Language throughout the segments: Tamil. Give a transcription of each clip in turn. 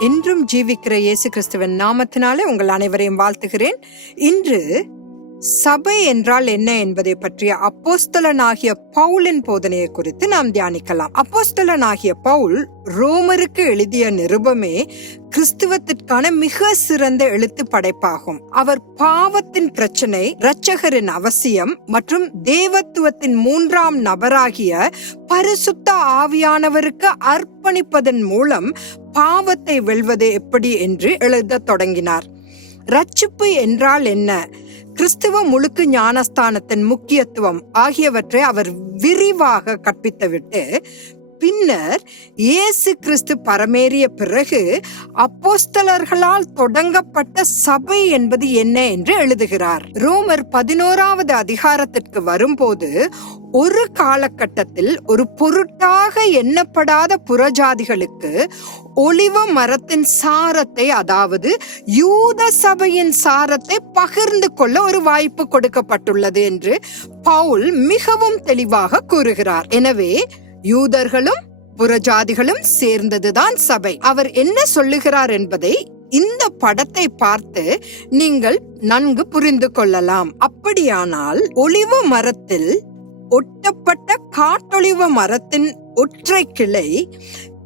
என்றும் ஜீவிக்கிற இயேசு கிறிஸ்துவின் நாமத்தினாலே உங்கள் அனைவரையும் வாழ்த்துகிறேன். இன்று சபை என்றால் என்ன என்பதை பற்றிய அப்போஸ்தலனாகிய பவுலின் போதனையை குறித்து நாம் தியானிக்கலாம். அப்போஸ்தலனாகிய பவுல் ரோமருக்கு எழுதிய நிருபமே கிறிஸ்துவத்திற்கான மிக சிறந்த எழுத்து படைப்பாகும். அவர் பாவத்தின் பிரச்சனை இரட்சகரின் அவசியம் மற்றும் தேவத்துவத்தின் மூன்றாம் நபராகிய பரிசுத்த ஆவியானவருக்கு அர்ப்பணிப்பதன் மூலம் பாவத்தை வெல்வது எப்படி என்று எழுதத் தொடங்கினார். ரட்சிப்பு என்றால் என்ன? கிறிஸ்துவ முழுக்கு ஞானஸ்தானத்தின் முக்கியத்துவம் ஆகியவற்றை அவர் விரிவாக கற்பித்துவிட்டு பின்னர் இயேசு கிறிஸ்து பரமேறிய பிறகு அப்போஸ்தலர்களால் தொடங்கப்பட்ட சபை என்பது என்ன என்று எழுதுகிறார். ரோமர் பதினோராவது அதிகாரத்திற்கு வரும்போது ஒரு காலகட்டத்தில் ஒரு பொருட்டாக எண்ணப்படாத புறஜாதிகளுக்கு ஒளிவ மரத்தின் சாரத்தை அதாவது யூத சபையின் சாரத்தை பகிர்ந்து கொள்ள ஒரு வாய்ப்பு கொடுக்கப்பட்டுள்ளது என்று பவுல் மிகவும் தெளிவாக கூறுகிறார். எனவே யூதர்களும் புறஜாதிகளும் சேர்ந்ததுதான் சபை. அவர் என்ன சொல்லுகிறார் என்பதை இந்த படத்தை பார்த்து நீங்கள் நன்கு புரிந்து கொள்ளலாம். அப்படியானால் ஒளிவு மரத்தில் ஒட்டப்பட்ட காட்டொளிவ மரத்தின் ஒற்றை கிளை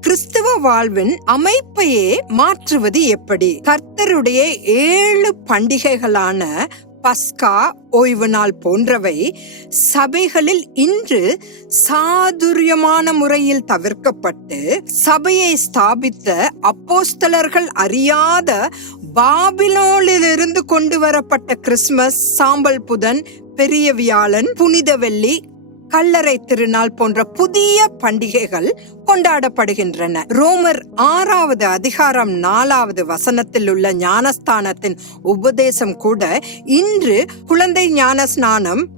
கிறிஸ்தவ வாழ்வின் அமைப்பையே மாற்றுவது எப்படி? கர்த்தருடைய ஏழு பண்டிகைகளான பஸ்கா ஓய்வு நாள் போன்றவை சபைகளில் இன்று சாதுரியமான முறையில் தவிர்க்கப்பட்டு சபையை ஸ்தாபித்த அப்போஸ்தலர்கள் அறியாத பாபிலோனிலிருந்து கொண்டு வரப்பட்ட கிறிஸ்துமஸ் சாம்பல் புதன் பெரிய வியாழன் புனித வெள்ளி கல்லறை திருநாள் போன்ற புதிய பண்டிகைகள் கொண்டாடப்படுகின்றன. ரோமர் ஆறாவது அதிகாரம் நாலாவது வசனத்தில் உள்ள ஞானஸ்தானத்தின் உபதேசம் கூட இன்று குழந்தை ஞான ஸ்நானம்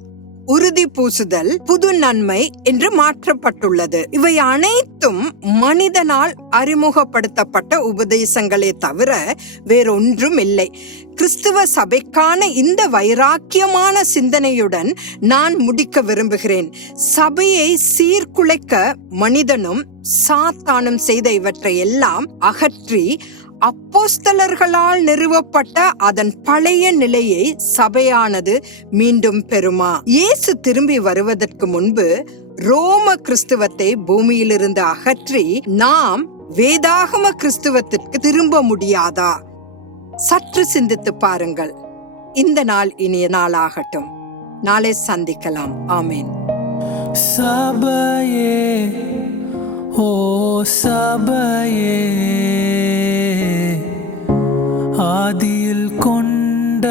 உறுதி பூசுதல் புது நன்மை என்று மாற்றப்பட்டுள்ளது. இவை அனைத்தும் மனிதனால் அறிமுகப்படுத்தப்பட்ட உபதேசங்களே தவிர வேறொன்றும் இல்லை. கிறிஸ்துவ சபைக்கான இந்த வைராக்கியமான சிந்தனையுடன் நான் முடிக்க விரும்புகிறேன். சபையை சீர்குலைக்க மனிதனும் சாத்தானும் செய்த இவற்றை எல்லாம் அகற்றி அப்போஸ்தலர்களால் நிறுவப்பட்ட அதன் பழைய நிலையை சபையானது மீண்டும் பெறுமா? இயேசு திரும்பி வருவதற்கு முன்பு ரோம கிறிஸ்துவத்தை பூமியிலிருந்து அகற்றி நாம் வேதாகம கிறிஸ்துவத்திற்கு திரும்ப முடியாதா? சற்று சிந்தித்து பாருங்கள். இந்த நாள் இனிய நாளாகட்டும். நாளை சந்திக்கலாம். ஆமேன். சபையே ஓ சபையே. ஆதியில் கொண்ட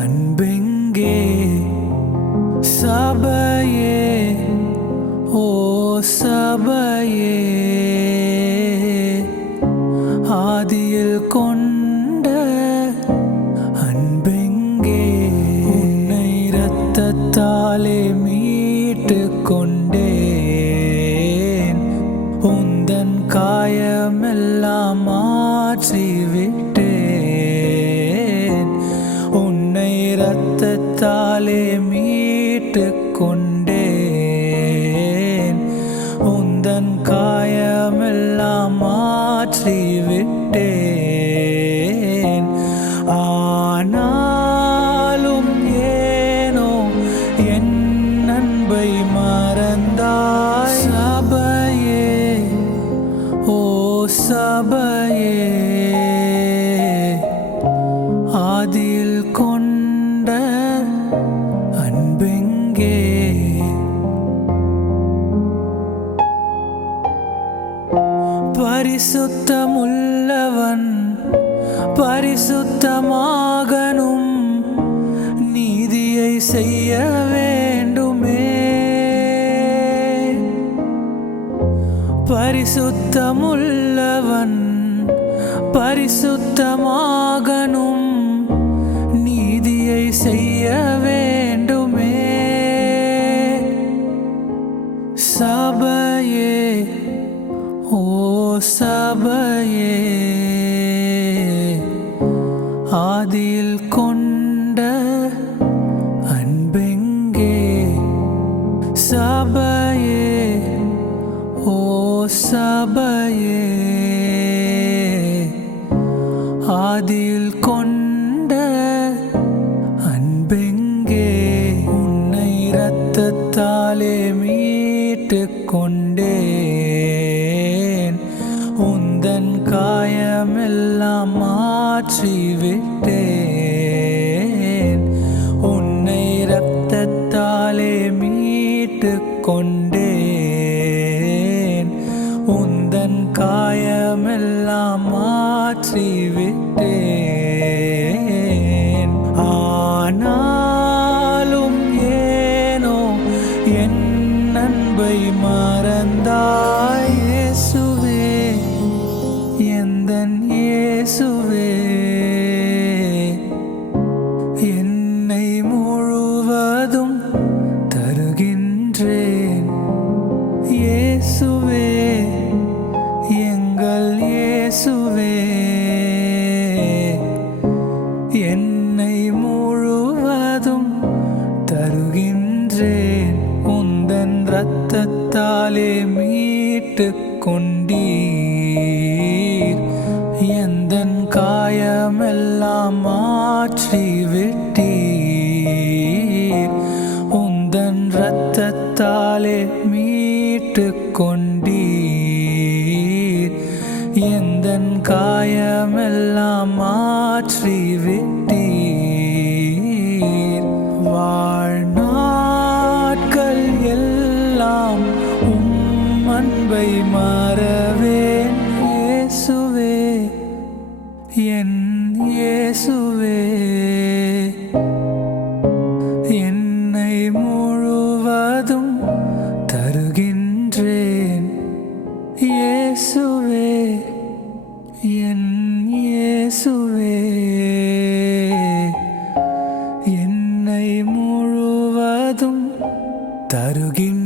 அன்பெங்கே? சபையே ஓ சபையே. ஆதியில் கொண்ட அன்பெங்கே? உன்னை இரத்தத்தாலே மீட்டு கொண்டேன் உந்தன் காயமெல்லாம் மாற்றி இரத்தத்தாலே மீட்டு கொண்டேன் உந்தன் காயமெல்லாம் மாற்றி விட்டேன் பரிசுத்தமுள்ளவன் பரிசுத்தமாகனும் நீதியை செய்ய வேண்டுமே. பரிசுத்தமுள்ளவன் பரிசுத்தமாகனும் ആദിയിൽ കൊണ്ട അൻപെങ്കേ സഭയേ ഓ സഭയേ ആദിയിൽ കൊണ്ട காயமெல்லாம் மாற்றி விட்டேன் உன்னை இரத்தத்தாலே மீட்டு கொண்டேன் உந்தன் காயமெல்லாம் மாற்றி விட்டேன் ஆனாலும் இரத்தத்தாலே மீட்டு கொண்டீர். எந்தன் காயமெல்லாம் மாற்றி விட்டீர். உந்தன் இரத்தத்தாலே மீட்டு கொண்டீர். எந்தன் காயமெல்லாம் மாற்றி விட்டீர். அன்பை மறவேன் இயேசுவே என் இயேசுவே. என்னை முழுவதும் தருகின்றேன் இயேசுவே என் இயேசுவே. என்னை முழுவதும் தருகின்றேன்